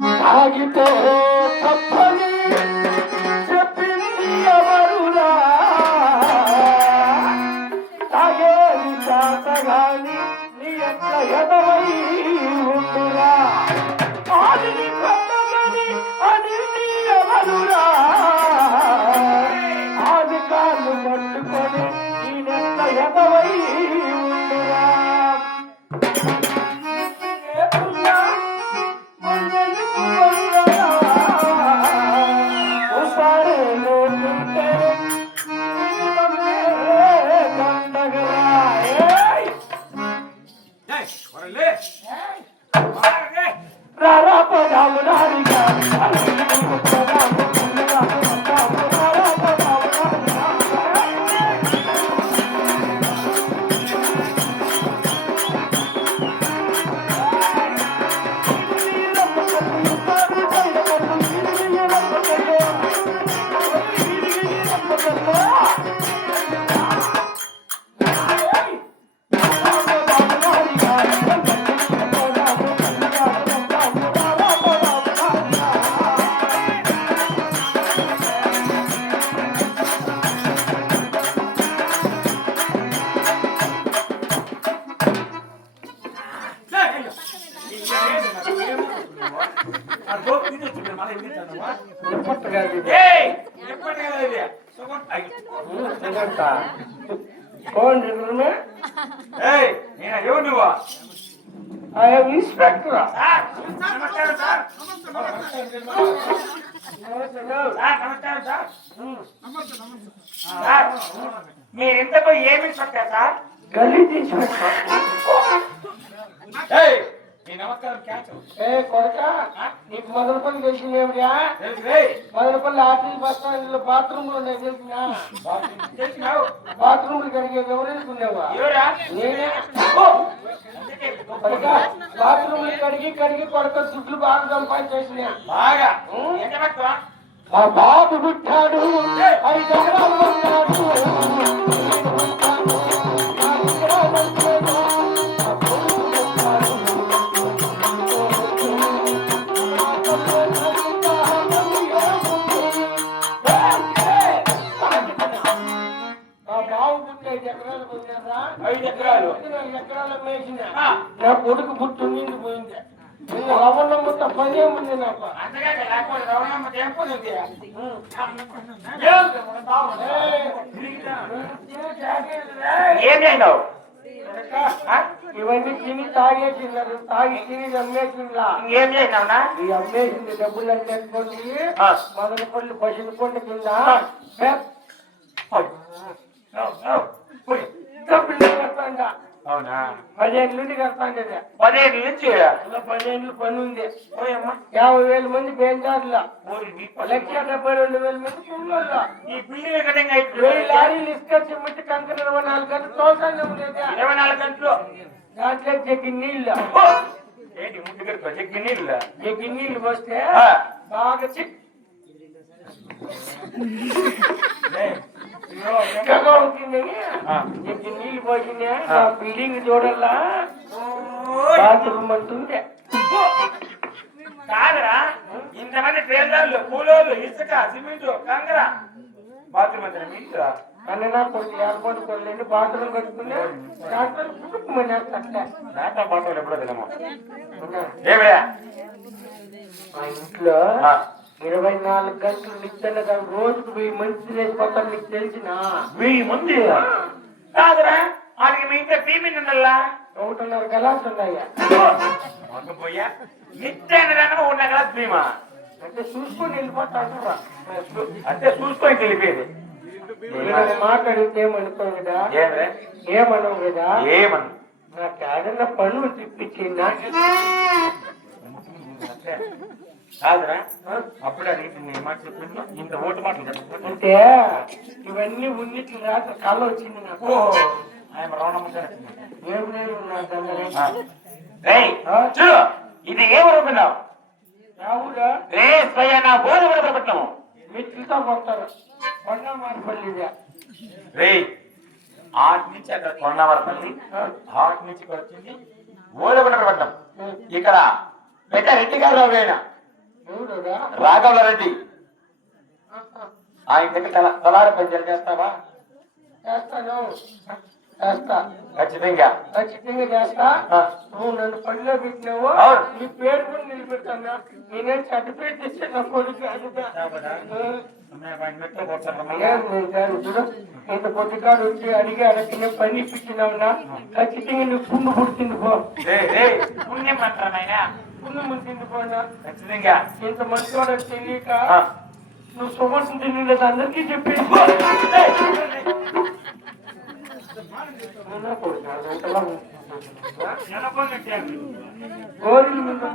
자기 때에 답하게 phone ఎవరు నువ్వు? I'm inspector sir, నమస్కారం సార్. సార్, నమస్కారం సార్. సార్, మీరు ఇంతకు ఏమి చెప్పారు సార్ గల్లీ ఇన్స్పెక్టర్ నమస్కారం క్యాచ్. ఏ కొడక నీకు మొదల పని తెలిసిందేమిటా తెలుసు రేయ్. మొదలపల్లి ఆర్టీ బస్ స్టాండ్లో బాత్రూమ్లో తెలిసిన? బాత్రూమ్ కడిగే ఎవరెళ్ళుకునేవా ఎవరా? నేనే. బాత్రూమ్ కడిగి కడిగి కొడక దుడ్లు బాగా సంపాదించేసిన బాగా? మా బాబు పుట్టాడు. ఐదు ఐదు ఎకరాలు. నా కొడుకు పుట్టు నిండి పోయింది. నిన్న రవ్వన్న ముట్ట పనే ఉంది నాకు. అంతగా లేకపోతే రవణమ్మ ఏం పోతుంది ఏం. చేసినావు? ఇవన్నీ తిని తాగేసినారు తాగి తిని అమ్మేసిందా ఏం చేసినావునా? ఈ అమ్మేసింది డబ్బులు అన్నీ ఎత్తుకొని ఆ. మొదల పళ్ళు పశువుల కొండ కింద అవునా పదిహేను నుండి కడతాండి పదిహేను నుంచి పదిహేను పని ఉంది. యాభై వేల మంది బేందారుల. లక్ష డెబ్బై రెండు వేల మంది పిల్లల ఈ బిల్డింగ్ కటింగ్ వెయ్యి లారీలు ఇసుక సిమెంట్ కంకర ఇరవై నాలుగు గంటలు ఉండేది ఇరవై నాలుగు గంటలు దాంట్లో జగ్గి నీళ్ళు! ఏంటి ముందు గడుపు చెక్కి నీళ్ళు జగ్గి నీళ్ళు పోస్తే ఆ. బాగా చిక్ చిక్కగా ఉంటుందని ఆ. నీళ్ళు బిల్డింగ్ చూడల్లా బాత్రూమ్ అంటుంది కాదరా ఇంతమంది ట్రైనర్లు కూలోళ్ళు ఇసుక సిమెంట్ కంకర బాత్రూమ్ అంటే మీరా ఇంట్లో అన్న ఏర్పాటు కొల్లండి బాత్రూమ్ కట్టుకున్నా డాక్టర్ కుటుంబం అట్లా ఎప్పుడో తినమా మా ఇంట్లో ఇరవై నాలుగు గంటలు నిత్యనగా రోజుకు వెయ్యి మంది లేకపోతారు నీకు తెలిసిన? వెయ్యి మంది? కాదురా వాళ్ళకి మీ ఇంట్లో టీవీ ఉండాలా? ఒకటిన్నర గలాస్ ఉన్నాయా పోయా ఉన్న కదా భీమా అంటే చూసుకొని వెళ్ళిపోతాను అంటే చూసుకొని నేను మాట్లాడితే ఏమనుకోవు కదా? ఏమనవు కదా? ఏమన్ నాకు ఏదన్నా పనులు తిప్పించిందా కాదురా? అప్పుడే అడిగింది చెప్పిందో ఇంత ఓటు మాటలు చెప్పకుండా అంటే ఇవన్నీ ఉన్నిట్లు రాత్రి కళ్ళ వచ్చింది నాకు. ఆయన రౌండమ్మ గారు లేదు ఇది ఏం అనుకున్నావు ఎవరా రే స్వయ నా బోధ కూడా పెట్టినాము కొడతారు. కొండ మార్పల్లిదే రే ఆటి నుంచి అక్కడ కొండవరపల్లి ఆటి నుంచి ఇక్కడ వచ్చింది ఓదగొండ పట్నం ఇక్కడ పెద్ద రెడ్డి గారు ఆయన. ఎవరురా రాఘవ రెడ్డి. ఆయన దగ్గర తల తలారి పంచాలు చేస్తావా చేస్తాను. చేస్తా. ఖచ్చితంగా. ఖచ్చితంగా చేస్తా. ఆ. నువ్వు నన్ను పనిలో పెట్టినావు. నీ పేరు కూడా నేనేం సర్టిఫికేట్ ఇస్తే నా కొడుకు ఇంత పొద్దుకాడు వచ్చి అడిగి అడగనే పని ఇప్పించినావునా? ఖచ్చితంగా నువ్వు పుండు పుట్టింది పో. పుణ్యం అంటారా పుండు పుట్టింది పోనా ఖచ్చితంగా. ఇంత మంచివాడు తెలియక ఆ. నువ్వు అందరికీ చెప్పి గోరులు ముందు